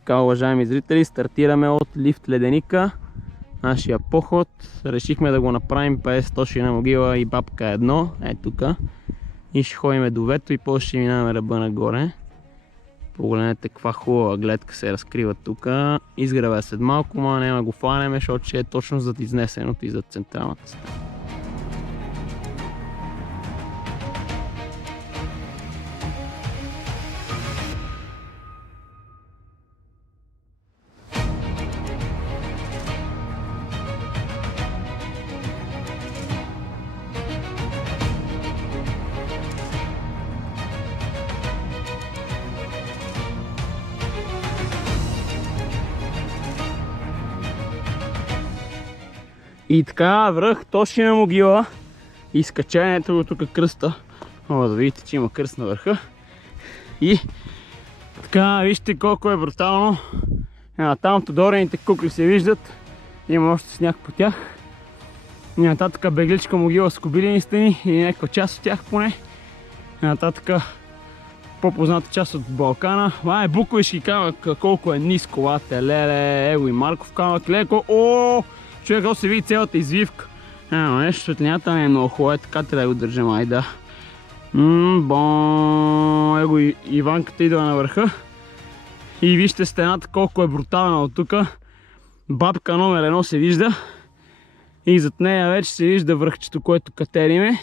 Така, уважаеми зрители, стартираме от лифт Леденика. Нашия поход. Решихме да го направим 50 Тошина могила и бабка едно. Тук. И ще ходим до Вето и после ще минаваме ръба нагоре. Погледнете каква хубава гледка се разкрива тук. Изгрева е след малко, но няма го фанеме, защото ще е точно зад изнесеното и зад централната стена. И така, връх Тошина могила и скачането до тук кръста. Мога да видите, че има кръст на върха. И така, вижте колко е брутално. Там Тодорените кукли се виждат. Има още сняг по тях. И нататък бегличка могила с кобилени стени и някаква част от тях поне. И нататък по-позната част от Балкана. Това е Буковишки камък, колко е ниско, лате, леле, его и Марков камък, леко. Човек, да се види цялата извивка. Нещо, светлината не е много хубава, така трябва да го държим, айда. Его и Иванката идва на върха. И вижте стената колко е брутална от тук. Бабка номер 1 се вижда. И зад нея вече се вижда връхчето, което катериме.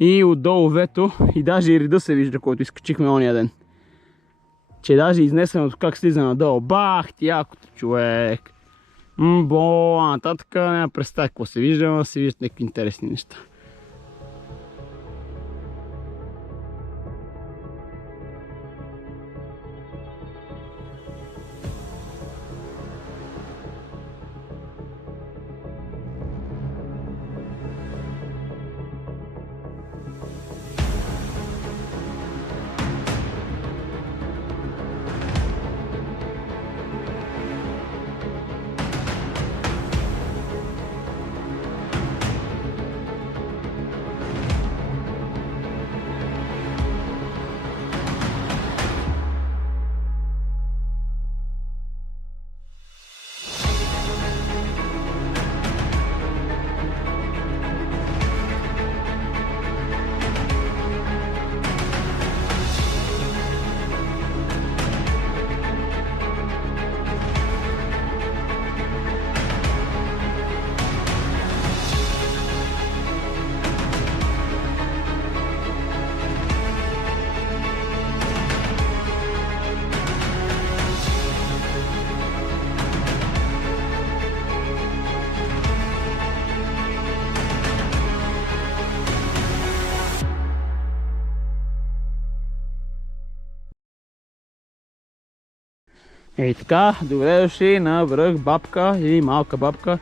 И отдолу Вето. И даже и реда се вижда, който изкачихме ония ден. Че даже изнесеното как слиза надолу. Бах ти якото, човек! Нататък няма представя какво се вижда, но се виждат някакви интересни неща. И така, добре дошли на връх Бабка или Малка Бабка.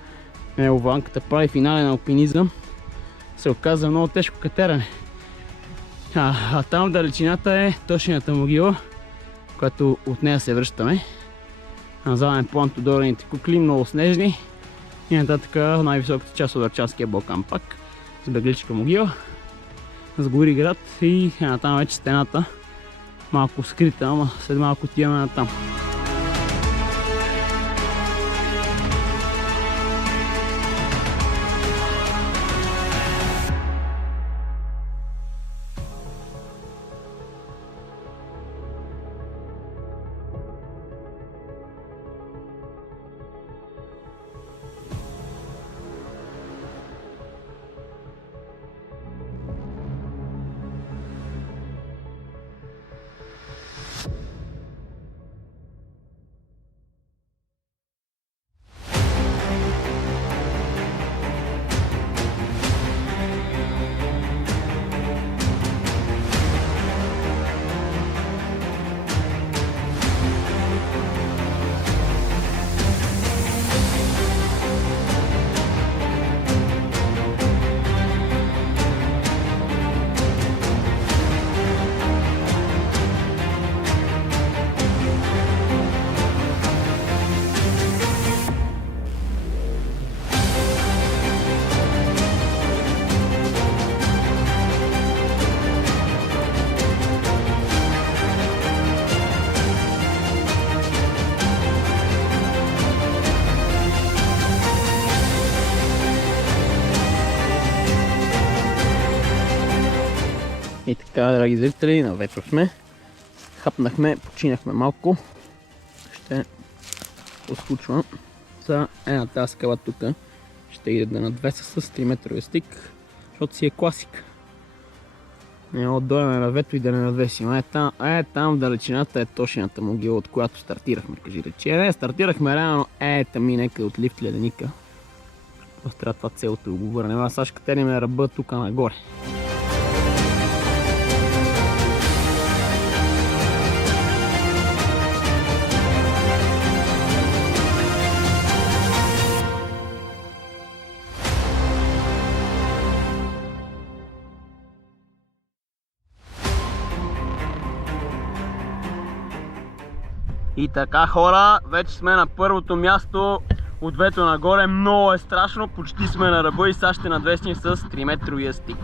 Ванката прави финален алпинизъм. Се оказа много тежко катеране. Там в далечината е Тошината могила, която от нея се връщаме. На заден план Тодорените кукли, много снежни. И нататък най-високата част от Арчанския Балкан пак. С бегличка могила. С гори град и там вече стената. Малко скрита, ама след малко отиваме на там. Така, драги зрители, на вечер сме. Хапнахме, починахме малко. Ще случва. За една тази скала тук ще иде да надвеса с 3 метровия стик, защото си е класик. Няма отдоле на лавето и да не надвесим. Там в далечината е точната могила, от която стартирахме, кажи речи. Стартирахме реално ми нека от лифт леденика. Просто трябва това целото да го върнем. Сега ще катерим ръба тук нагоре. И така, хора, вече сме на първото място от двето нагоре. Много е страшно, почти сме на ръба и сега ще надвеснем с 3 метровия стик.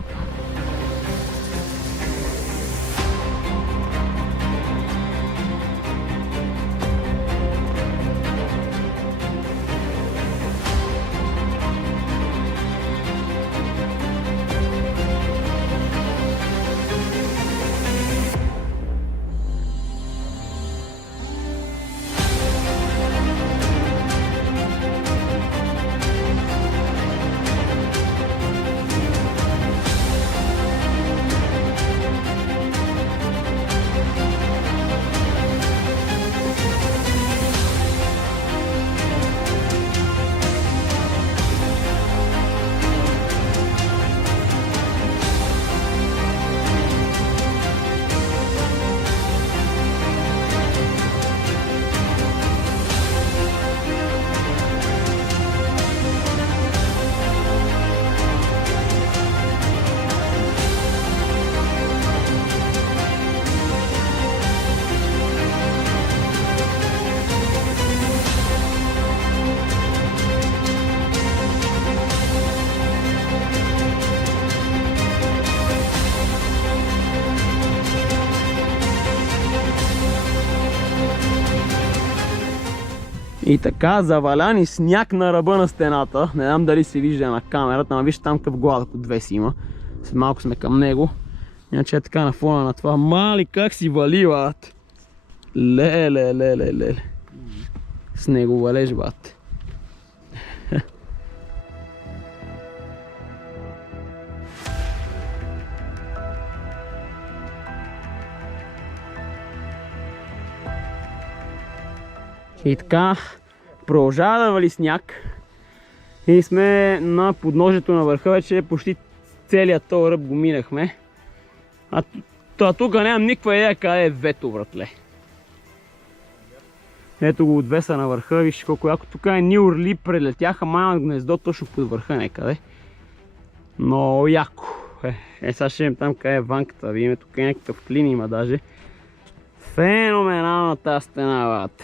И така, заваляни сняг на ръба на стената. Не знам дали се вижда на камерата, но вижте там къв гладък от две си има. След малко сме към него. Иначе е така на фона на това. Мали, как си вали, бат. Леле. С него валеж, бат. И така, продължава да вали сняг и сме на подножието на върха, вече почти целият този ръб го минахме. А тук нямам никаква идея къде е вето, братле. Ето го отвеса на върха, вижте колко яко. Тук е ни орли прелетяха, май гнездо точно под върха некъде. Но яко. Сега ще видим там къде е ванката, видим тук е някакъв клин има даже. Феноменална тази стена, бат.